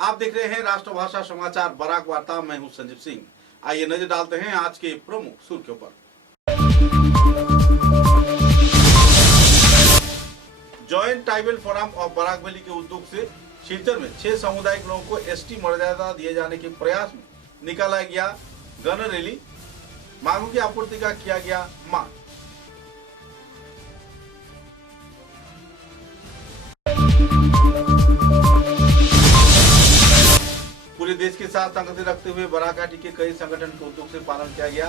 आप देख रहे हैं राष्ट्रभाषा समाचार बराक वार्ता। मैं हूं संजीव सिंह। आइए नजर डालते हैं आज के प्रमुख सुर्खियों पर। Joint tribal forum of Barak valley के उद्योग से सिलचर में 6 सामुदायिक लोगों को एसटी मर्यादा दिए जाने के प्रयास में निकाला गया गन रैली। मांगों की आपूर्ति का किया गया मांग। पूरे देश के साथ संगति रखते हुए बराक घाटी के कई संगठन के उद्योग से पालन किया गया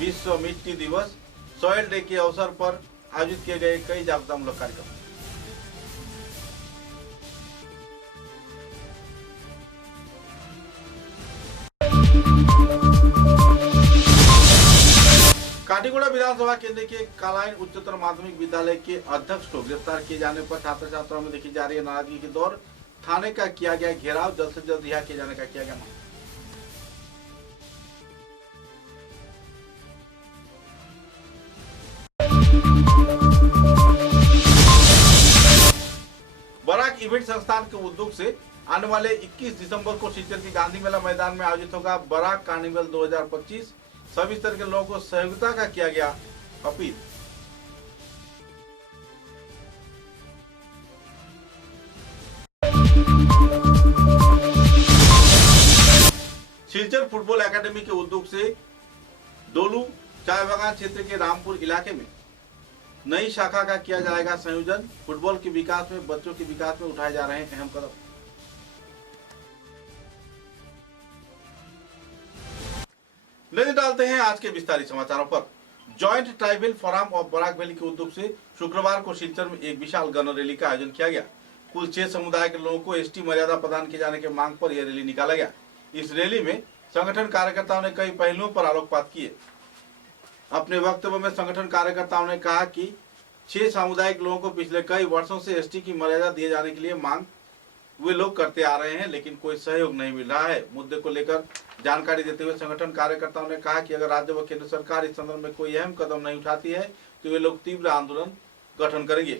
विश्व मिट्टी दिवस सॉइल डे के अवसर पर आयोजित किए गए कई जागरूकतामूलक कार्यक्रम। काटीगुड़ा विधानसभा केंद्र के कालाइन उच्चतर माध्यमिक विद्यालय के अध्यक्ष को गिरफ्तार किए जाने पर छात्र छात्राओं में देखी जा रही है नाराजगी के दौर। थाने का किया गया घेराव, जल्द से जल्द रिहा किए जाने का किया गया मांग। बराक इवेंट संस्थान के उद्योग से आने वाले 21 दिसंबर को सिलचर के गांधी मेला मैदान में आयोजित होगा बराक कार्निवल 2025। सभी स्तर के लोगों को सहयोगिता का किया गया अपील। सिलचर फुटबॉल एकेडमी के उद्योग से डोलू चाय बागान क्षेत्र के रामपुर इलाके में नई शाखा का किया जाएगा संयोजन। फुटबॉल के विकास में, बच्चों के विकास में उठाए जा रहे हैं अहम कदम। नजर डालते हैं आज के विस्तारित समाचारों पर। Joint tribal forum of Barak valley के उद्योग से शुक्रवार को सिलचर में एक विशाल गन रैली का आयोजन किया गया। कुल 6 समुदाय के लोगों को एसटी मर्यादा प्रदान किए जाने के मांग पर यह रैली निकाला गया। इस रैली में संगठन कार्यकर्ताओं ने कई पहलुओं पर आलोकपात किए। अपने वक्तव्य में संगठन कार्यकर्ताओं ने कहा कि 6 सामुदायिक लोगों को पिछले कई वर्षों से एसटी की मर्यादा दिए जाने के लिए मांग वे लोग करते आ रहे हैं, लेकिन कोई सहयोग नहीं मिल रहा है। मुद्दे को लेकर जानकारी देते हुए संगठन कार्यकर्ताओं ने कहा कि अगर राज्य व केंद्र सरकार इस संदर्भ में कोई अहम कदम नहीं उठाती है तो वे लोग तीव्र आंदोलन गठन करेंगे।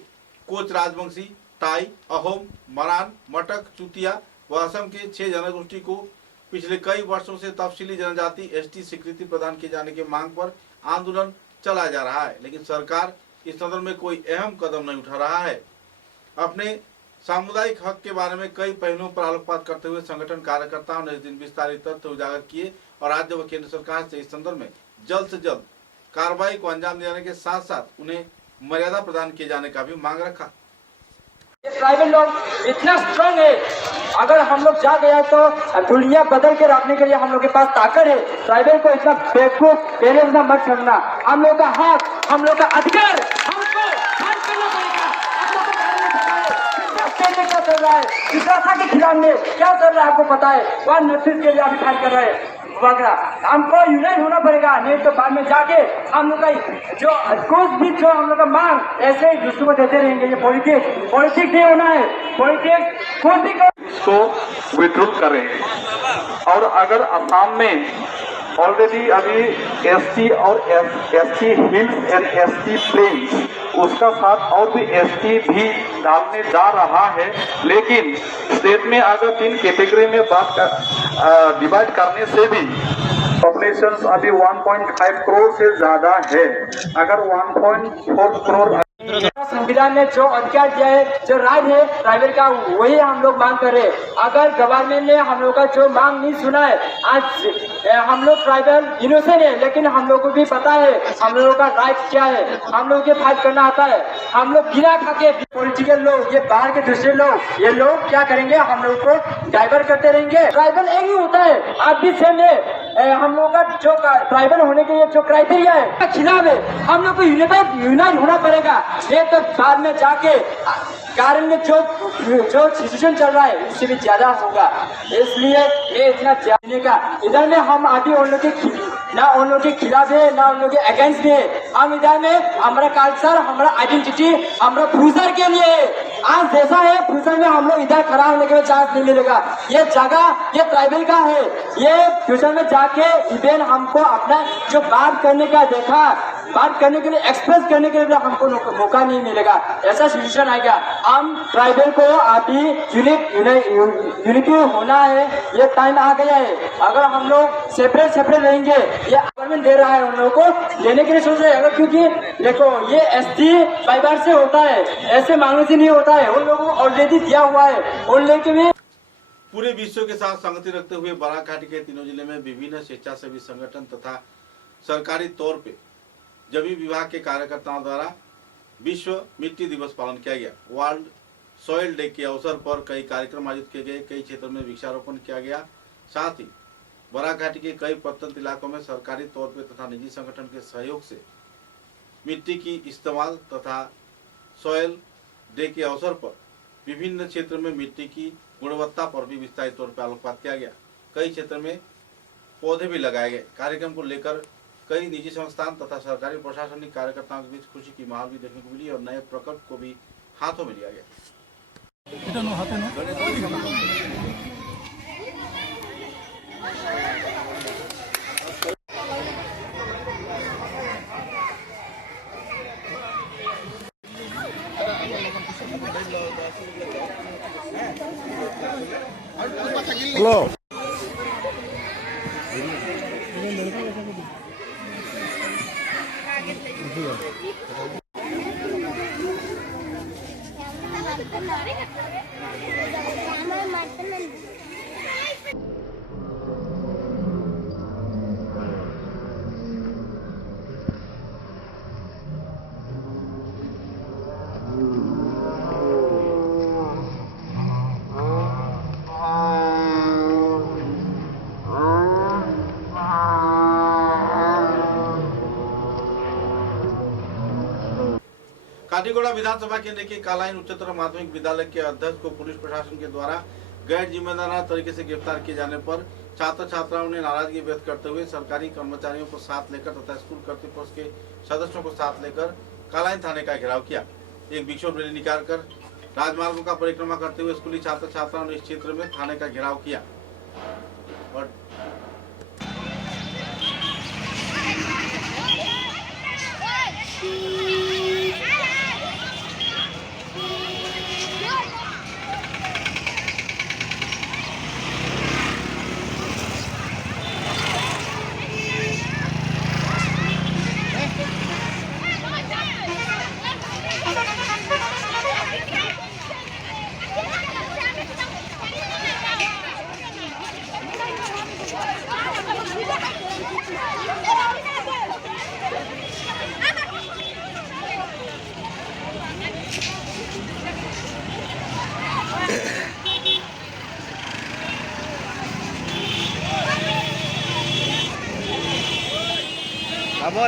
कोच राजवंशी, टाई, अहोम, मरान, मटक, चुतिया व असम के 6 जनगोष्ठी को पिछले कई वर्षों से तफसीली जनजाति एसटी स्वीकृति प्रदान किए जाने की मांग पर आंदोलन चलाया जा रहा है, लेकिन सरकार इस संदर्भ में कोई अहम कदम नहीं उठा रहा है। अपने सामुदायिक हक के बारे में कई पहलुओं पर आलोकपात करते हुए संगठन कार्यकर्ताओं ने इस दिन विस्तारित तथ्य उजागर किए और राज्य व केंद्र सरकार से इस संदर्भ में जल्द से जल्द कार्रवाई को अंजाम देने के साथ साथ उन्हें मर्यादा प्रदान किए जाने का भी मांग रखा। ट्राइबल लोग इतना स्ट्रांग है, अगर हम लोग जा गया तो दुनिया बदल के रखने के लिए हम लोग के पास ताकत है। ट्राइबल को इतना बेवकूफ बेरोजगार मत समझना। हम लोग का हक, हम लोग का अधिकार हमको फाइट करना पड़ेगा। क्या चल रहा है विकासा के खिलाफ में, क्या चल रहा है आपको पता है। 1 के लिए अभी फाइट कर रहे हैं वगैरह। हमको यूनाइट होना पड़ेगा, नहीं तो बाद में जाके हम लोग का जो कुछ भी जो हम लोग का मांग ऐसे ही दूसरों को देते रहेंगे। ये पॉलिटिक्स नहीं होना है। पॉलिटिक्स खुद भी इसको विड्रॉल करें। और अगर असम में ऑलरेडी अभी एसटी और ST hills and ST plains, उसका साथ और भी एसटी भी डालने जा रहा है, लेकिन स्टेट में अगर 3 कैटेगरी में डिवाइड करने से भी पॉपुलेशन अभी 1.5 करोड़ से ज्यादा है। अगर 1.4 करोड़ संविधान ने जो अधिकार दिया है, जो राइट है ट्राइबल का, वही हम लोग मांग कर रहे हैं। अगर गवर्नमेंट ने हम लोग का जो मांग नहीं सुना है, आज हम लोग ट्राइबल इनोसेंट है, लेकिन हम लोग को भी पता है हम लोगों का राइट क्या है। हम लोग के फाइट करना आता है। हम लोग गिरा खा के पॉलिटिकल लोग, ये बाहर के दूसरे लोग, ये लोग क्या करेंगे, हम लोग को डाइवर्ट करते रहेंगे। ट्राइबल एक ही होता है, आप भी सेम है। हम लोग का जो ट्राइबल होने के लिए जो क्राइटेरिया है खिलाफ है। हम लोग को यूनाइट होना पड़ेगा, ये तो बाद में जाके कारण में जो सिचुएशन चल रहा है उससे भी ज्यादा होगा। इसलिए ये इतना जानने का इधर में हम आगे उन लोग के खिलाफ है, ना उन लोग के अगेंस्ट है। हम इधर में हमारा कल्चर, हमारा आइडेंटिटी, हमारा फ्यूचर के लिए है। आज जैसा है फ्यूचर में हम लोग इधर खड़ा होने के चांस नहीं मिलेगा। ये जगह ये ट्राइबल का है। ये फ्यूचर में जाके इवेंट हमको अपना जो बात करने का देखा बात करने के लिए, एक्सप्रेस करने के लिए भी हमको मौका नहीं मिलेगा। ऐसा सिचुएशन आ गया। हम ट्राइबल को अभी यूनिटी होना है, ये टाइम आ गया है। अगर हम लोग सेपरेट रहेंगे, ये गवर्नमेंट दे रहा है उन लोगों को लेने के लिए सोच रहे हैं। अगर क्योंकि देखो ये एसटी बार से होता है, ऐसे मांगने से नहीं होता है। उन लोगों को ऑलरेडी दिया हुआ है, उन लेके भी पूरे विश्व के साथ संगति रखते हुए बराक घाटी के तीनों जिले में विभिन्न स्वेच्छासेवी संगठन तथा सरकारी तौर पे जमीन विभाग के कार्यकर्ताओं द्वारा विश्व मिट्टी दिवस पालन किया गया। वर्ल्ड सॉइल डे के अवसर पर कई कार्यक्रम आयोजित किए गए। कई क्षेत्रों में वृक्षारोपण किया गया। साथ ही बराक घाटी के कई प्रत्यंत इलाकों में सरकारी तौर पर तथा निजी संगठन के सहयोग से मिट्टी की इस्तेमाल तथा सॉइल डे के अवसर पर विभिन्न क्षेत्र में मिट्टी की गुणवत्ता पर भी विस्तारित तौर पर आलोकपात किया गया। कई क्षेत्र में पौधे भी लगाए गए। कार्यक्रम को लेकर कई निजी संस्थान तथा सरकारी प्रशासनिक कार्यकर्ताओं के बीच खुशी की माहौल भी देखने को मिली और नए प्रकल्प को भी हाथों में लिया गया। Hello. काटीगोड़ा विधानसभा केंद्र के कालाइन उच्चतर माध्यमिक विद्यालय के अध्यक्ष को पुलिस प्रशासन के द्वारा गैर जिम्मेदाराना तरीके से गिरफ्तार किए जाने पर छात्र छात्राओं ने नाराजगी व्यक्त करते हुए सरकारी कर्मचारियों को साथ लेकर तथा स्कूल कर्तृपक्ष के सदस्यों को साथ लेकर कालाइन थाने का घेराव किया। एक विक्षोभ रैली निकालकर राजमार्गों का परिक्रमा करते हुए स्कूली छात्र छात्राओं ने इस क्षेत्र में थाने का घेराव किया और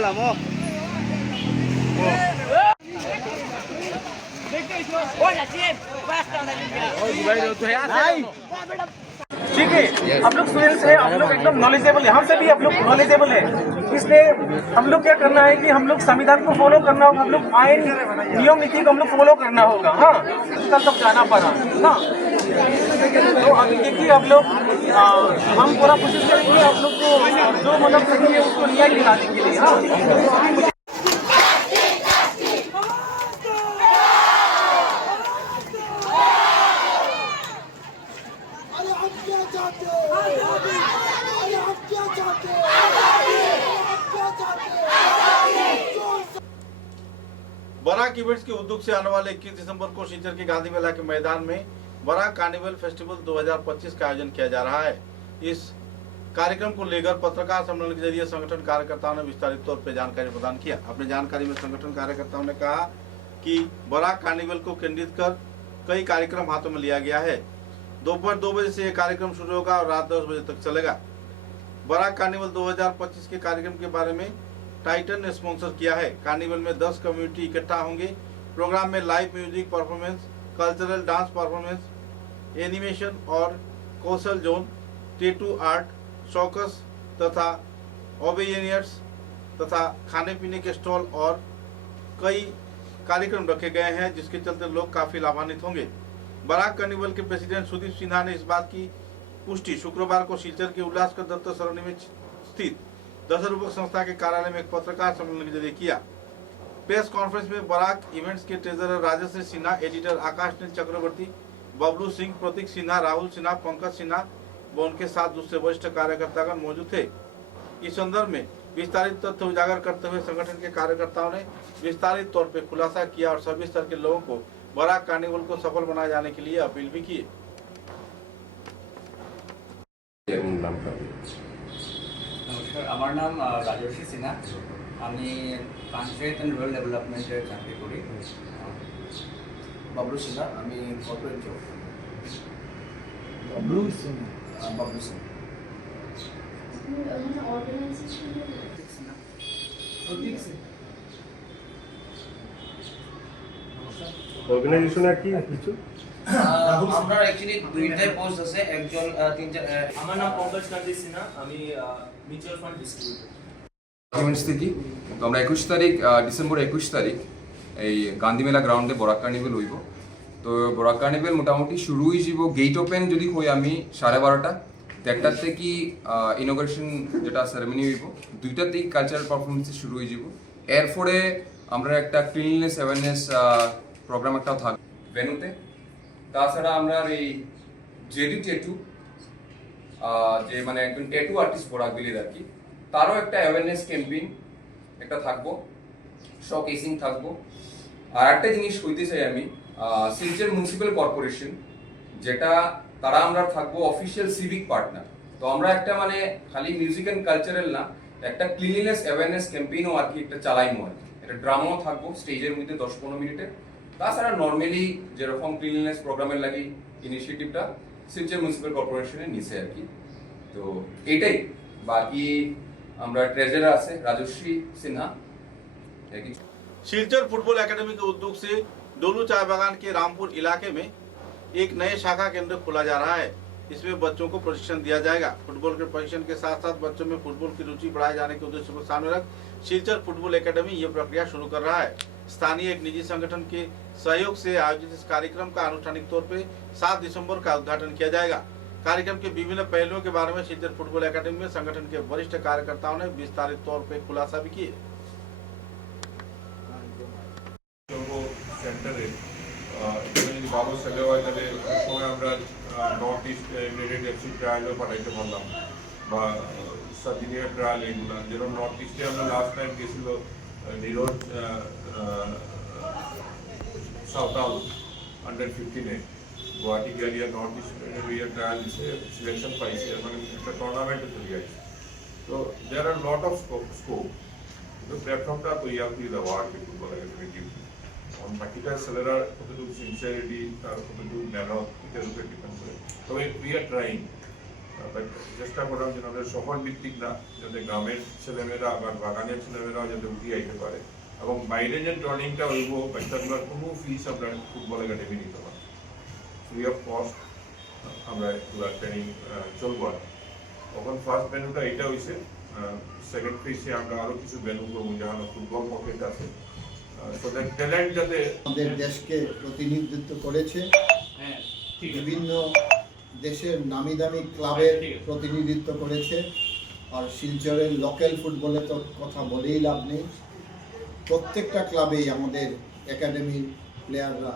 Amo. ठीक है, हम लोग स्टूडेंट्स हैं, हम लोग एकदम नॉलेजेबल है, हमसे भी आप लोग नॉलेजेबल है। इसलिए हम लोग क्या करना है कि हम लोग संविधान को फॉलो करना होगा, हम लोग आइन नियम नीति को हम लोग फॉलो करना होगा। हाँ, कल तक जाना पड़ा ना, तो अभी देखिए आप लोग, हम पूरा कोशिश करेंगे आप लोग को जो मतलब सही है उसको न्याय दिलाने के लिए। हाँ, बराक इवेंट्स के उद्योग से आने वाले 21 दिसंबर को शिलचर के गांधी मेला के मैदान में बराक कार्निवल फेस्टिवल 2025 का आयोजन किया जा रहा है। इस कार्यक्रम को लेकर पत्रकार सम्मेलन के जरिए संगठन कार्यकर्ताओं ने विस्तारित तौर पर जानकारी प्रदान किया। अपनी जानकारी में संगठन कार्यकर्ताओं ने कहा कि बराक कार्निवल को केंद्रित कर कई कार्यक्रम हाथों में लिया गया है। दोपहर 2 बजे से यह कार्यक्रम शुरू होगा और रात 10 बजे तक चलेगा। बराक कार्निवल 2025 के कार्यक्रम के बारे में टाइटन ने स्पॉन्सर किया है। कार्निवल में 10 कम्युनिटी इकट्ठा होंगे। प्रोग्राम में live music performance, cultural dance performance, animation और कौशल जोन, टेटू आर्ट, शौकस तथा ओबेनियर्स तथा खाने पीने के स्टॉल और कई कार्यक्रम रखे गए हैं, जिसके चलते लोग काफी लाभान्वित होंगे। बराक कार्निवल के प्रेसिडेंट सुदीप सिन्हा ने इस बात की पुष्टि शुक्रवार को शिलचर के उल्लासकर दत्त सरोनी में स्थित दशरूपक संस्था के कार्यालय में एक पत्रकार सम्मेलन के जरिए किया। प्रेस कॉन्फ्रेंस में बराक इवेंट्स के ट्रेजरर राजश्री सिन्हा, एडिटर आकाश नील चक्रवर्ती, बबलू सिंह, प्रतीक सिन्हा, राहुल सिन्हा, पंकज सिन्हा व उनके साथ दूसरे वरिष्ठ कार्यकर्तागण मौजूद थे। इस संदर्भ में विस्तारित तथ्य उजागर करते हुए संगठन के कार्यकर्ताओं ने विस्तारित तौर पर खुलासा किया और सभी स्तर के लोगों को बराक कार्निवल को सफल बनाए जाने के लिए अपील भी की। নমস্কার, আমার নাম রাজর্ষি সিনহা। আমি পঞ্চায়েত অ্যান্ড রুরাল ডেভেলপমেন্টের চাকরি করি। বাবলু সিনহা, আমি কর্পোরেট জব। বাবলু সিনহা। অর্গানাইজেশনের কি কিছু আমরা অ্যাকচুয়ালি দুইটাই পোস্ট আছে, একজন তিন চার। আমার নাম পঙ্কজ কান্তি সিনহা, আমি মিউচুয়াল ফান্ড ডিস্ট্রিবিউটর। ডকুমেন্টস দেখি তো আমরা 21 তারিখ ডিসেম্বর 21 তারিখ এই গান্ধী মেলা গ্রাউন্ডে বরাক কার্নিভেল হইব। তো বরাক কার্নিভেল মোটামুটি শুরু হয়ে যাব গেট ওপেন যদি হই আমি 12:30 1টার থেকে ইনোগ্রেশন যেটা সেরেমনি হইব, 2টার থেকে কালচারাল পারফরমেন্স শুরু হয়ে যাব। এরপরে আমরা একটা ক্লিনলিনেস অ্যাওয়ারনেস প্রোগ্রাম একটা থাকবে ভেন্যুতে। তাছাড়া আমরা এই জেডি ট্যাটু যে মানে একজন ট্যাটু আর্টিস্ট বরাক ভ্যালির আর কি, তারও একটা অ্যাওয়ারনেস ক্যাম্পেইন একটা থাকবো, শোকেসিং থাকবো। আর একটা জিনিস কইতে চাই আমি, শিলচর মিউনিসিপ্যাল কর্পোরেশন যেটা তারা আমরা থাকবো অফিসিয়াল সিভিক পার্টনার। তো আমরা একটা মানে খালি মিউজিক অ্যান্ড কালচারাল না, একটা ক্লিনলিনেস অ্যাওয়ারনেস ক্যাম্পেইনও আর কি একটা চালাইমো আর কি। একটা ড্রামাও থাকবো স্টেজের মধ্যে 10-15 মিনিটের। তাছাড়া নর্মালি যেরকম ক্লিনলিনেস প্রোগ্রামের লাগি ইনিশিয়েটিভটা শিলচর মিউনিসিপ্যাল কর্পোরেশনের নিচে আর কি। তো এটাই, বাকি আমরা ट्रेजरर আছে राजश्री सिन्हा। शिलचर फुटबॉल एकेडमी के उद्योग से डोलू चाय बागान के रामपुर इलाके में एक नए शाखा केंद्र खोला जा रहा है। इसमें बच्चों को प्रशिक्षण दिया जाएगा। फुटबॉल के प्रशिक्षण के साथ साथ बच्चों में फुटबॉल की रुचि बढ़ाए जाने के उद्देश्य को सामने रख शिलचर फुटबॉल एकेडमी ये प्रक्रिया शुरू कर रहा है। स्थानीय एक निजी संगठन के सहयोग से आयोजित इस कार्यक्रम का आनुष्ठानिक तौर पर 7 दिसंबर का उद्घाटन किया जाएगा। कार्यक्रम के विभिन्न पहलुओं के बारे में शिलचर फुटबॉल एकेडमी में संगठन के वरिष्ठ कार्यकर्ताओं ने विस्तारित तौर पर खुलासा भी किए। সেন্টারে যদি ভালো সেলে হয় তাহলে সময় আমরা নর্থ ইস্ট রিলেটেড এফসি ট্রায়ালও পাঠাইতে পারলাম, বা সাদিনিয়া ট্রায়াল এগুলো। যেরকম নর্থ ইস্টে আমরা লাস্ট টাইম গেছিল নিরোজ সাঁওতাল আন্ডার-15-এ গুয়াহাটি গেলিয়া নর্থ ইস্ট ট্রায়াল দিছে, সিলেকশন পাইছে, মানে একটা টুর্নামেন্টে চলে গেছে। তো দেয়ার আর লট অফ স্কোপ। তো প্ল্যাটফর্মটা তো year to the world football academy give on বাকিটা ছেলেরা কতটুকু সিনসিয়ারিটি আর কতটুকু মেহনত এটার উপরে ডিপেন্ড করে। তবে উই আর ট্রাইং, চেষ্টা করলাম যেন আমাদের শহর ভিত্তিক না, যাতে গ্রামের ছেলেমেয়েরা বা বাগানের ছেলেমেয়েরাও যাতে উঠিয়ে আইতে পারে, এবং বাইরে যে ট্রেনিংটা হইব বাচ্চাগুলোর কোনো ফিস আমরা ফুটবল একাডেমি নিতে পারি, ফ্রি অফ কস্ট আমরা এগুলো ট্রেনিং চলবো। আর তখন ফার্স্ট ভেন্যুটা এটা হয়েছে, সেকেন্ড ফেজে আমরা আরও কিছু ভেন্যু করবো যেখানে ফুটবল পকেট আছে, ট্যালেন্ট যাতে আমাদের দেশকে প্রতিনিধিত্ব করেছে, বিভিন্ন দেশের নামি দামি ক্লাবের প্রতিনিধিত্ব করেছে। আর শিলচরের লোকাল ফুটবলে তো কথা বলেই লাভ নেই, প্রত্যেকটা ক্লাবেই আমাদের একাডেমির প্লেয়াররা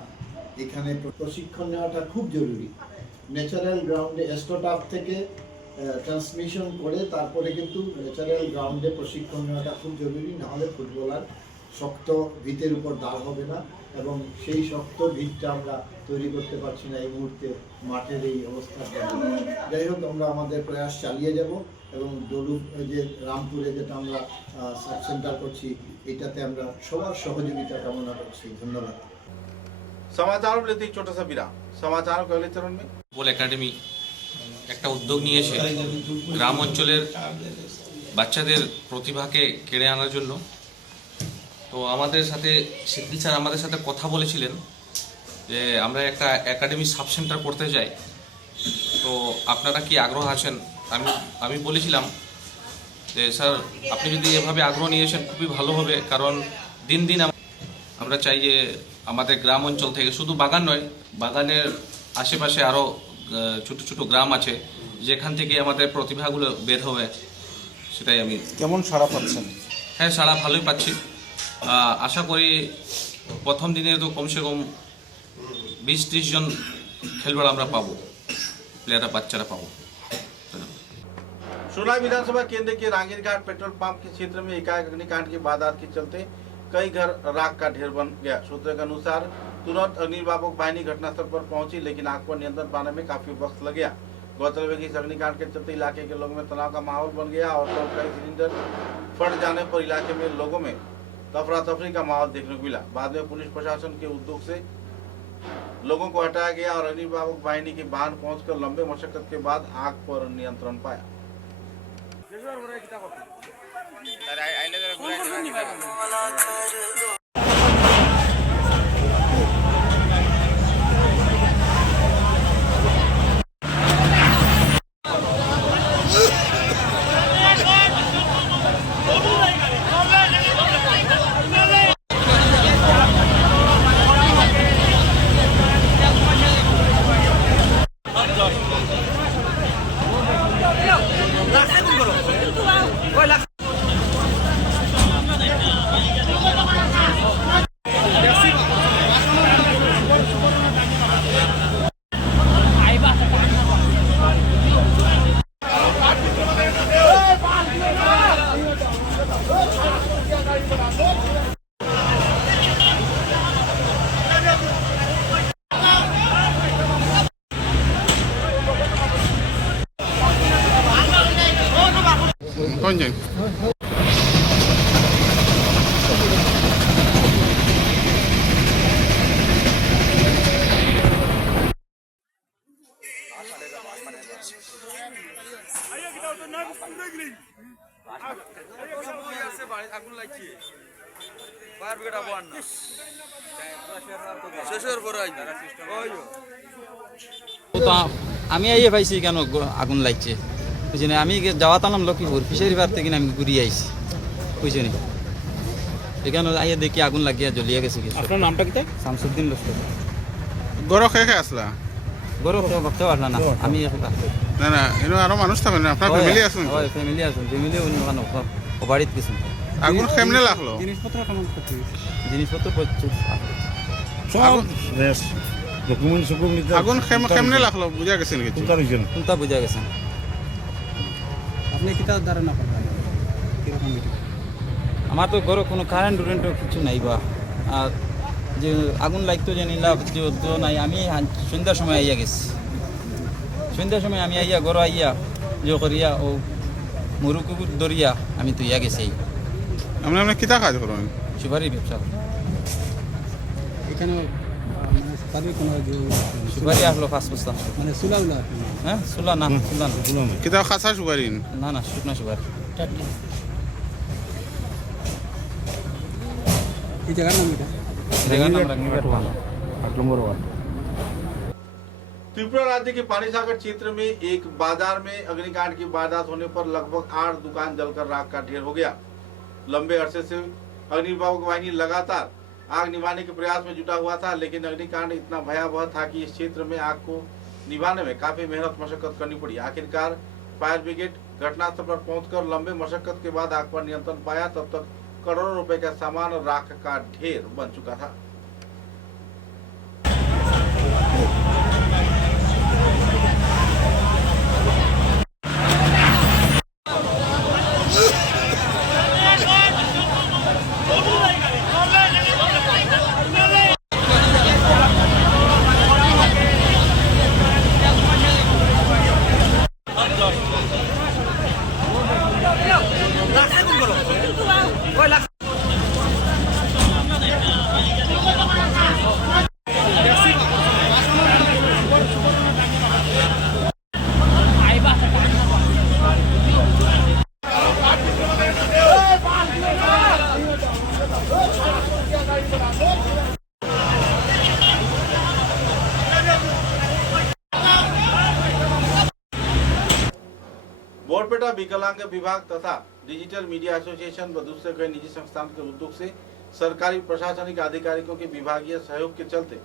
এখানে প্রশিক্ষণ নেওয়াটা খুব জরুরি। ন্যাচারাল গ্রাউন্ডে এস্টোটাফ থেকে ট্রান্সমিশন করে তারপরে কিন্তু ন্যাচারাল গ্রাউন্ডে প্রশিক্ষণ নেওয়াটা খুব জরুরি, নাহলে ফুটবলার শক্ত ভিতের উপর দাঁড় হবে না, এবং সেই শক্ত ভিতটা আমরা তৈরি করতে পারছি না এই মুহূর্তে মাঠের এই অবস্থার জন্য। যাই হোক, আমরা আমাদের প্রয়াস চালিয়ে যাব, এবং ডলু যে রামপুরে যেটা আমরা সাব সেন্টার করছি এটাতে আমরা সবার সহযোগিতা কামনা করছি। ধন্যবাদ। समाचारों में लेते एक छोटा सा विराम। समाचारों के अगले चरण में ফুটবল একাডেমি একটা উদ্যোগ নিয়েছে গ্রাম অঞ্চলের বাচ্চাদের প্রতিভাকে কেড়ে আনার জন্য। তো আমাদের সাথে শিল্পী স্যার আমাদের সাথে কথা বলেছিলেন যে আমরা একটা একাডেমি সাব সেন্টার করতে চাই, তো আপনারা কি আগ্রহ আছেন? আমি বলেছিলাম যে স্যার আপনি যদি এভাবে আগ্রহ নিয়েছেন খুবই ভালো হবে, কারণ দিন দিন আমরা চাই যে আমাদের গ্রাম অঞ্চল থেকে শুধু বাগান নয়, বাগানের আশেপাশে আরও ছোটো ছোটো গ্রাম আছে যেখান থেকে আমাদের প্রতিভাগুলো বের হবে। সেটাই আমি কেমন সাড়া পাচ্ছেন? হ্যাঁ সাড়া ভালোই পাচ্ছি। আশা করি প্রথম দিনে তো কমসে কম 20-30 জন খেলোয়াড় আমরা পাবো, প্লেয়াররা বাচ্চারা पाबो। सोनाई विधानसभा केंद्र के रांगीरघाट पेट्रोल पंप के क्षेत्र में एकाएक अग्निकांड की वारदात के चलते कई घर राख का ढेर बन गया। सूत्रों के अनुसार तुरंत अग्निमापक बाहिनी घटनास्थल पर पहुंची, लेकिन आग पर नियंत्रण पाने में काफी वक्त लग गया। गौरतलब है कि इस अग्निकांड के चलते इलाके के लोगों में तनाव का माहौल बन गया और कई सिलेंडर फट जाने पर इलाके में लोगों में तफरा तफरी का माहौल देखने को मिला। बाद में पुलिस प्रशासन के उद्योग से लोगों को हटाया गया और अग्निमापक बाहिनी के वाहन पहुंचकर लंबे मशक्कत के बाद आग पर नियंत्रण पाया। कौन जाए? আমি আইয়ে পাইছি কেন আগুন লাগছে বুঝিনি। আমি যাওয়াতাম লক্ষ্মীপুর ফিশারি পার থেকে আমি ঘুরিয়ে আইছি বুঝিনি। এখানে আইয়া দেখি আগুন লাগিয়া জ্বলিয়ে গেছে। আপনার নামটা কি? শামসুদ্দিন লস্কর। গরম খেয়ে আসলা? গরম ভাবতে পারলাম না আমি। না না, এনে আরো মানুষ থাকেন, আপনার ফ্যামিলি আছেন? হয় ফ্যামিলি আছেন, ফ্যামিলি অন্য বাড়িত কিছু। আগুন কেমনে লাগলো? জিনিসপত্র কেমন করতে? জিনিসপত্র প্রচুর সব রেস ডকুমেন্ট ডকুমেন্ট। আগুন কেমনে লাগলো বুঝা গেছে নাকি? কোনটা বুঝা গেছে? আপনি কিটা ধারণা করবেন কিরকম? আমার তো ঘরে কোনো কারেন্ট টুরেন্ট কিছু নাই বা, আর যে আগুন লাগতো জানি না যে নাই। আমি সন্ধ্যার সময় আইয়া গেছি, সন্ধ্যার সময় আমি আইয়া ঘর আইয়া যে করিয়া ও মরু কুকুর দরিয়া আমি তুইয়া গেছি। আপনি কিতা কাজ করেন? সুপারি ব্যবসা করি। এখানে সুপারি আসলো 5 বস্তা। মানে সুলাউলা? হ্যাঁ সুলা না, সুলা না। কিতা খাসা সুপারি? না না, শুকনা সুপারি। এই জায়গার নাম এটা? জায়গার নাম রাঙ্গিঘাট 8 नंबर वार्ड। त्रिपुरा राज्य के पानीसागर क्षेत्र में एक बाजार में अग्निकांड की वारदात होने पर लगभग 8 दुकान जलकर राख का ढेर हो गया। लंबे अरसे से अग्निमापक वाहिनी लगातार आग निभाने के प्रयास में जुटा हुआ था, लेकिन अग्निकांड इतना भयावह था कि इस क्षेत्र में आग को निभाने में काफी मेहनत मशक्कत करनी पड़ी। आखिरकार फायर ब्रिगेड घटनास्थल पर पहुंचकर लंबे मशक्कत के बाद आग पर नियंत्रण पाया। तब तक करोड़ों रुपए का सामान राख का ढेर बन चुका था। बोरपेटा विकलांग विभाग तथा डिजिटल मीडिया एसोसिएशन व दूसरे कई निजी संस्थान के उद्योग से सरकारी प्रशासनिक अधिकारियों के विभागीय सहयोग के चलते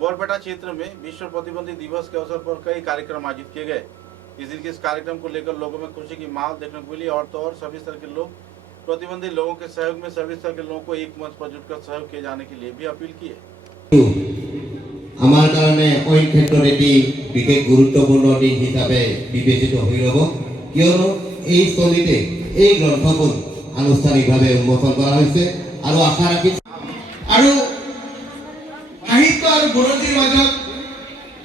बोरपेटा क्षेत्र में विश्व प्रतिबंधित दिवस के अवसर पर कई कार्यक्रम आयोजित किए गए। इस दिन के इस कार्यक्रम को लेकर लोगों में खुशी की माहौल देखने को मिली और तो और सभी स्तर के लोग प्रतिबंधित लोगों के सहयोग में सभी स्तर के लोगों को एक मंच पर जुटकर सहयोग किए जाने के लिए भी अपील की है। আমাৰ কাৰণে অইন ক্ষেত্ৰত এটি বিশেষ গুৰুত্বপূৰ্ণ দিন হিচাপে বিবেচিত হৈ ৰ'ব, কিয়নো এই স্থলীতে এই গ্ৰন্থখন আনুষ্ঠানিকভাৱে উন্মোচন কৰা হৈছে আৰু আশা ৰাখিছোঁ আৰু সাহিত্য আৰু বুৰঞ্জীৰ মাজত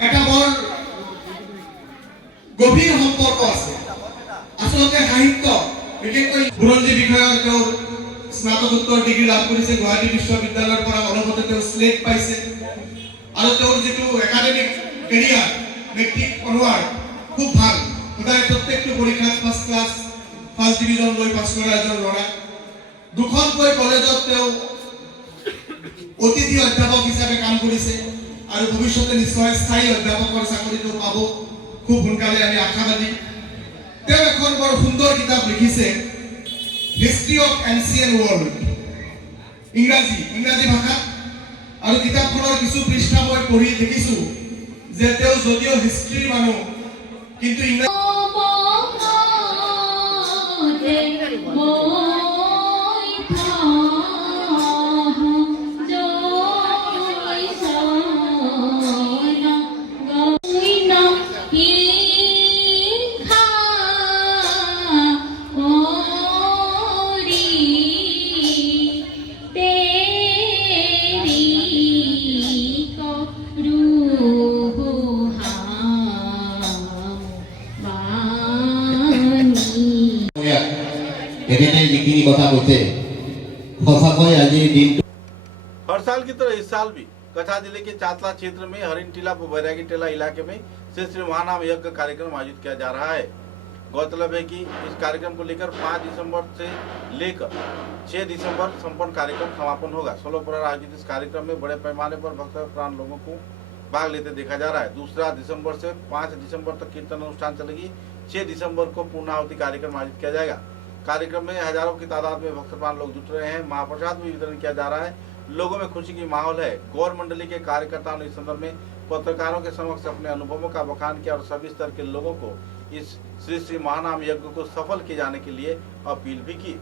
এটা বৰ গভীৰ সম্পৰ্ক আছে। আচলতে সাহিত্য বিশেষকৈ বুৰঞ্জী বিষয়ত তেওঁ স্নাতকোত্তৰ ডিগ্ৰী লাভ কৰিছে গুৱাহাটী বিশ্ববিদ্যালয়ৰ পৰা, অলপতে তেওঁ স্লেট পাইছে আৰু তেওঁৰ যিটো একাডেমিক কেৰিয়াৰ মেট্ৰিক পঢ়োৱাৰ খুব ভাল, সদায় প্ৰত্যেকটো পৰীক্ষাত ফাৰ্ষ্ট ক্লাছ ফাৰ্ষ্ট ডিভিজন লৈ পাছ কৰা এজন ল'ৰা। দুখনকৈ কলেজত তেওঁ অতিথি অধ্যাপক হিচাপে কাম কৰিছে আৰু ভৱিষ্যতে নিশ্চয় স্থায়ী অধ্যাপকৰ চাকৰিটো পাব খুব সোনকালে, আমি আশাবাদী। তেওঁ এখন বৰ সুন্দৰ কিতাপ লিখিছে, হিষ্ট্ৰী অফ এনচিয়েণ্ট ৱৰ্ল্ড, ইংৰাজী ভাষাত। আৰু কিতাপখনৰ কিছু পৃষ্ঠা মই পঢ়ি দেখিছোঁ যে তেওঁ যদিও হিষ্ট্ৰীৰ মানুহ কিন্তু हर साल की तरह इस साल भी कछा जिले के चातला क्षेत्र में हरिन टीला व बैरागी टीला इलाके में श्री महानाम यज्ञ कार्यक्रम आयोजित किया जा रहा है। गौरतलब है कि इस कार्यक्रम को लेकर 5 दिसंबर से लेकर 6 दिसंबर संपन्न कार्यक्रम समापन होगा। सोलोपुर आयोजित इस कार्यक्रम में बड़े पैमाने पर भक्त प्राण लोगों को भाग लेते देखा जा रहा है। 2 दिसंबर से 5 दिसंबर तक कीर्तन अनुष्ठान चलेगी। 6 दिसंबर को पूर्णाहुति कार्यक्रम आयोजित किया जाएगा। कार्यक्रम में हजारों की तादाद में भक्तप्राण लोग जुट रहे हैं। महाप्रसाद भी वितरण किया जा रहा है। लोगों में खुशी की माहौल है। गौर मंडली के कार्यकर्ताओं ने इस संदर्भ में पत्रकारों के समक्ष अपने अनुभवों का बखान किया और सभी स्तर के लोगों को इस श्री महानाम यज्ञ को सफल किए जाने के लिए अपील भी की।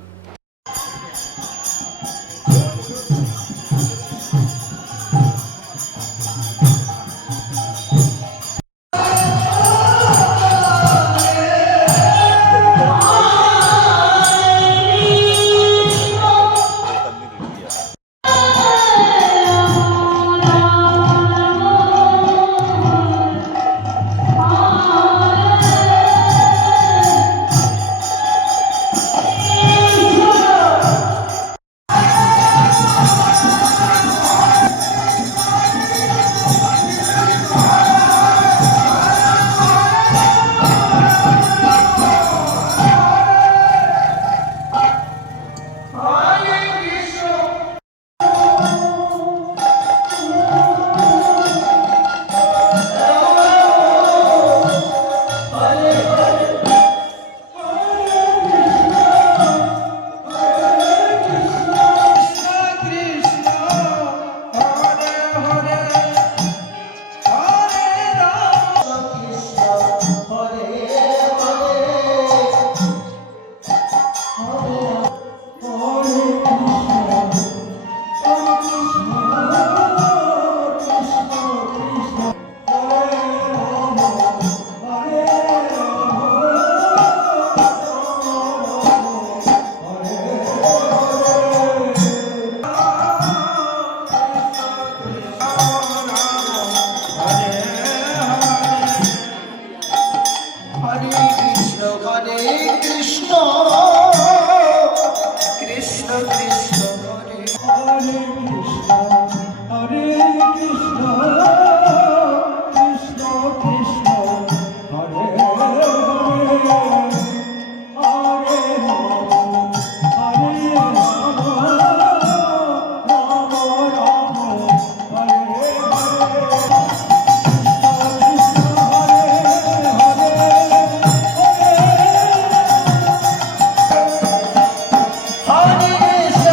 Hare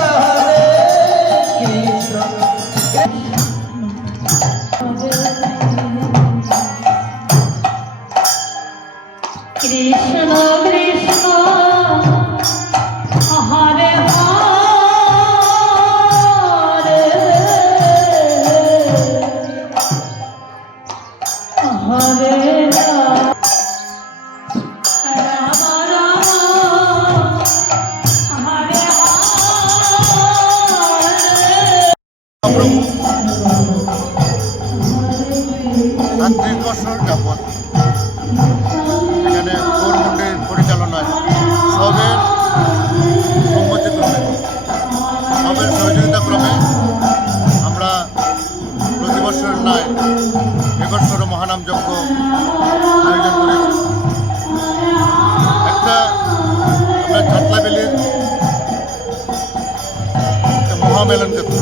কৃষ্ণ কৃষ্ণ হরে হরে হরে রাম রাম হরে হরে ৩০ বছর যাবৎ এখানে গৌরমন্ডির পরিচালনায় সবের সম্মতিক্রমে সবের সহযোগিতাক্রমে আমরা প্রতি বছর নয় এবছর মহানাম যজ্ঞ আয়োজন করেছি। একটা আমরা ছাতলাবেলির একটা মহামেলন ক্ষেত্র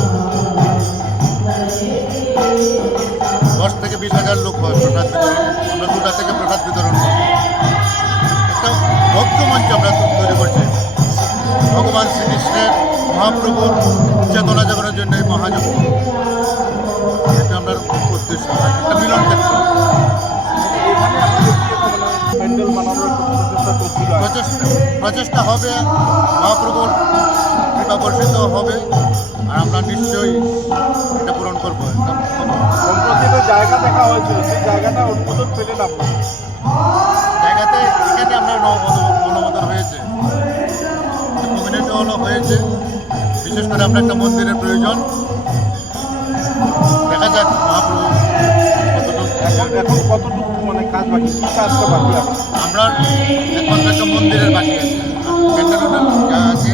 10 থেকে 20,000 লোক হয় প্রসাদ বিতরণ। আমরা 2টা থেকে প্রসাদ বিতরণ করি। একটা ভক্ত মঞ্চ আমরা তৈরি করছি ভগবান শ্রীকৃষ্ণের মহাপ্রভুর চেতনা জাগরণের জন্য এই মহাযজ্ঞ, এটা আমরা উদ্দেশ্য একটা মিলন ক্ষেত্র। প্রচেষ্টা হবে, মহাপ্রভুর কৃপা বর্ষিত হবে, আর আমরা নিশ্চয়ই এটা পূরণ করবো। জায়গা দেখা হয়েছিল, সেই জায়গাটা অনুমোদন পেলেন আপনার? জায়গাতে এখানে আমরা অনুমোদন হয়েছে, কমিউনিটি হলও হয়েছে। বিশেষ করে আমরা একটা মন্দিরের প্রয়োজন, দেখা যাক মহাপ্রভু এখন কতটুকু মানে কাজ বাকি, কি কাজটা বাকি আছে? আমরা একমাত্র একটা মন্দিরের বাকি আছে, ক্যান্ডেল যা আছে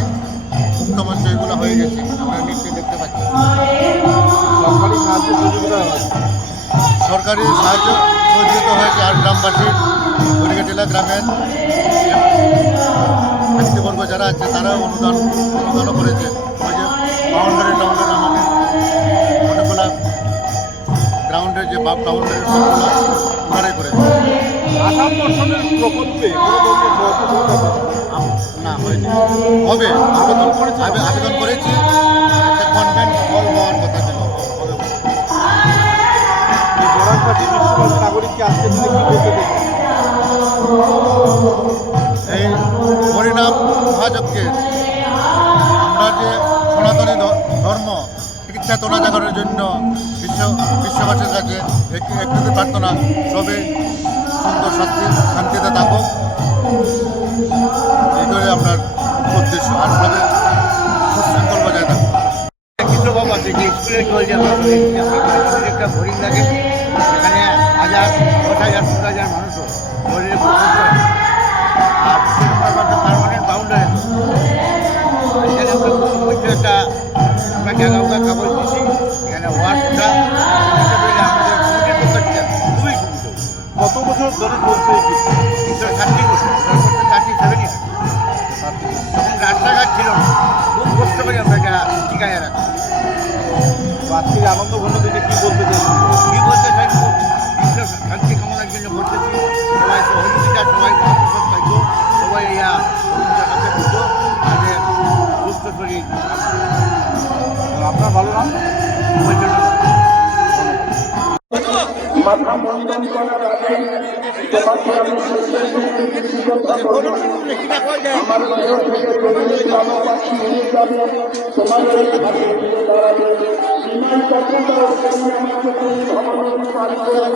মুক্ত মঞ্চ এগুলো হয়ে গেছে, আমরা নিশ্চয়ই দেখতে পাচ্ছি। সরকারি সাহায্য সহযোগিতা হয়েছে, সরকারি সাহায্য সহযোগিতা হয়েছে, আর গ্রামবাসীর হরিঘাটিলা গ্রামের ব্যক্তিবর্গ যারা আছে তারাও অনুদানও করেছে। ওই যে বাউন্ডারি টাউন্ডারি আমাদের অনেকগুলা গ্রাউন্ডের যে বাউন্ডারি সবগুলো ওনারাই করেছে। আসাম দর্শনের প্রকল্পে কোনো ধরনের সহযোগিতা না হয়নি, হবে। আবেদন করেছি, একটা কনভেন্ট হল হওয়ার কথা ছিল, হবে। বরাকবাসী বিশ্ববাসী নাগরিককে আজকে দিনে কি বলতে দেবেন? এই হরিনাম মহাযজ্ঞের আমরা যে সনাতনী ধর্ম চেতনা জাগরণের জন্য বিশ্ববাসীর কাছে একটু প্রার্থনা, সবে সুন্দর শান্তিতে থাকুক, এটাই আপনার উদ্দেশ্য, আর সবে সুশৃঙ্খল বজায় থাকুক। কিছু বাবা আছে যে স্কুলে চলছে একটা বোরিং থাকে, এখানে 1000, 10,000, 15,000 মানুষও বোরিংয়ে আর পারমানেন্ট বাউন্ডারি এখানে আমরা একটা আমরা জায়গা কাগজ দিচ্ছি, এখানে ওয়ার্ডটা আমাদের কমিটির পক্ষ থেকে খুবই সুবিধা। কত বছর ধরে চলছে এই কিছু? 30 বছর, 37 ইয়ার। তখন রাস্তাঘাট ছিল না, খুব কষ্ট করে আমরা এটা টিকায় রাখি। আজকে আনন্দ ঘন দিনে কি বলতে চাই? কি বলতে চাইব, বিশ্ব শান্তি কামনার জন্য করতেছি, সবাই সহযোগিতা, সবাই মহাপ্রসাদ পাইত, সবাই ইয়া হাতে পুজো তাদের সুস্থ শরীর। আপনার ভালো নাম? মাথা বন্ধন করার আগে তোমাকে আমি আমার নজর থেকে জরুরি ভালোবাসি নিয়ে যাবে, তোমাদের হাতে দিয়ে দাঁড়াবে। বিমান চক্রটা আমাকে তুমি ভবনের পার করে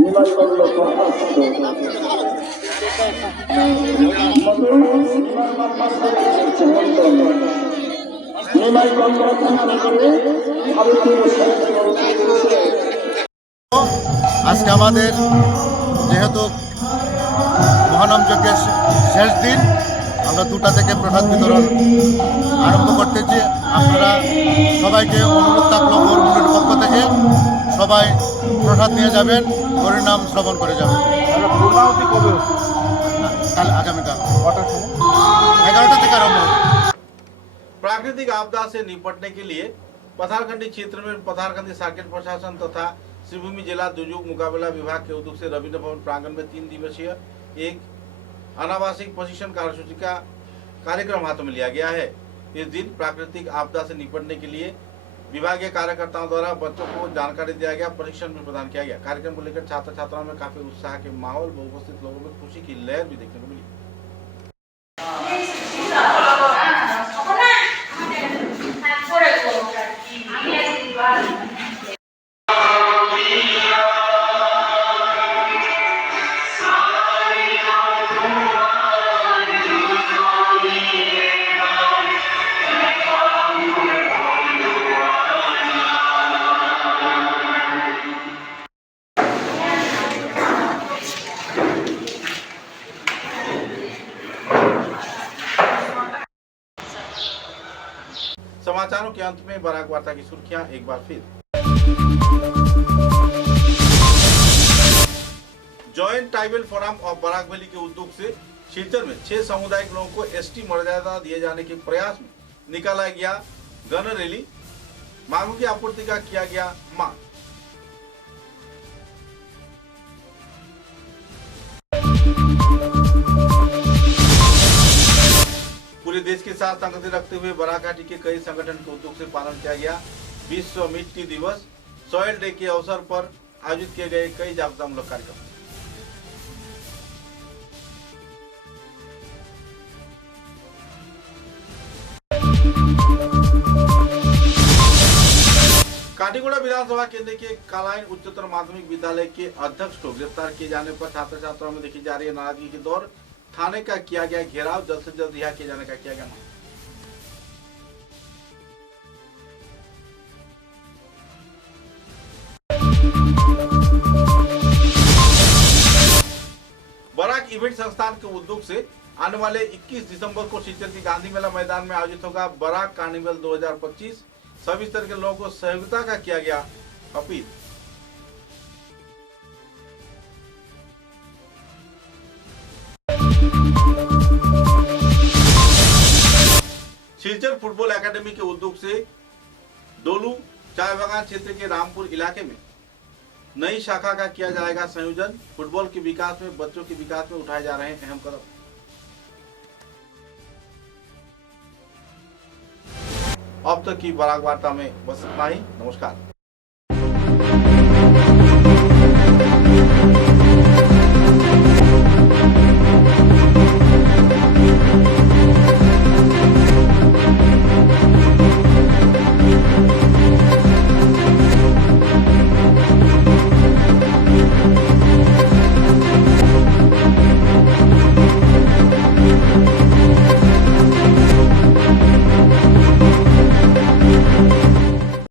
নিমাই করল নিমাই করল করে ভারতীয় আজকে আমাদের যেহেতু মহানাম যজ্ঞের শেষ দিন, আমরা 2টা থেকে প্রসাদ বিতরণ আরম্ভ করতেছি। আপনারা সবাইকে অনুরোধ থাকলো গৌরমন্ডির পক্ষ থেকে সবাই প্রসাদ নিয়ে যাবেন, হরিনাম শ্রবণ করে যাবেন। কাল আগামীকাল 11টা থেকে আরম্ভ। प्राकृतिक आपदा से निपटने के लिए पथारखंडी क्षेत्र में पथारखंडी सर्किट प्रशासन तथा श्रीभूमि जिला दुर्योग मुकाबला विभाग के उद्योग से रविंद्र भवन प्रांगण में 3 दिवसीय एक अनावासिक प्रशिक्षण कार्यसूची का कार्यक्रम हाथों में लिया गया है। इस दिन प्राकृतिक आपदा से निपटने के लिए विभागीय कार्यकर्ताओं द्वारा बच्चों को जानकारी दिया गया, प्रशिक्षण भी प्रदान किया गया। कार्यक्रम को लेकर छात्र छात्राओं में काफी उत्साह के माहौल व उपस्थित लोगों में खुशी की लहर भी देखने को मिली। समाचारों के अंत में बराक वार्ता की सुर्खियां एक बार फिर। Joint tribal forum of Barak valley के उद्योग से शिलचर में 6 सामुदायिक लोगों को एसटी मर्यादा दिए जाने के प्रयास में निकाला गया गन रैली। मांगों की आपूर्ति का किया गया मांग। पूरे देश के साथ संगति रखते हुए बराक घाटी के कई संगठन के उद्योग से पालन किया गया। विश्व मिट्टी दिवस, सॉइल डे के अवसर पर आयोजित किए गए कई जागरूकतामूलक कार्यक्रम। काटीगुड़ा विधानसभा केंद्र के कालाइन उच्चतर माध्यमिक विद्यालय के अध्यक्ष को गिरफ्तार किए जाने पर छात्र छात्राओं में देखी जा रही है नाराजगी के दौर। थाने का किया गया घेराव, जल्द से जल्द रिहा किए जाने का किया गया मांग। बराक इवेंट संस्थान के उद्योग से आने वाले 21 दिसंबर को शिलचर के गांधी मेला मैदान में आयोजित होगा बराक कार्निवल 2025। सभी स्तर के लोगों को सहयोगिता का किया गया अपील। शिलचर फुटबॉल एकेडमी के उद्योग से डोलू चाय बागान क्षेत्र के रामपुर इलाके में नई शाखा का किया जाएगा संयोजन। फुटबॉल के विकास में, बच्चों के विकास में उठाए जा रहे हैं अहम कदम। अब तक की बराक वार्ता में बस इतना ही। नमस्कार।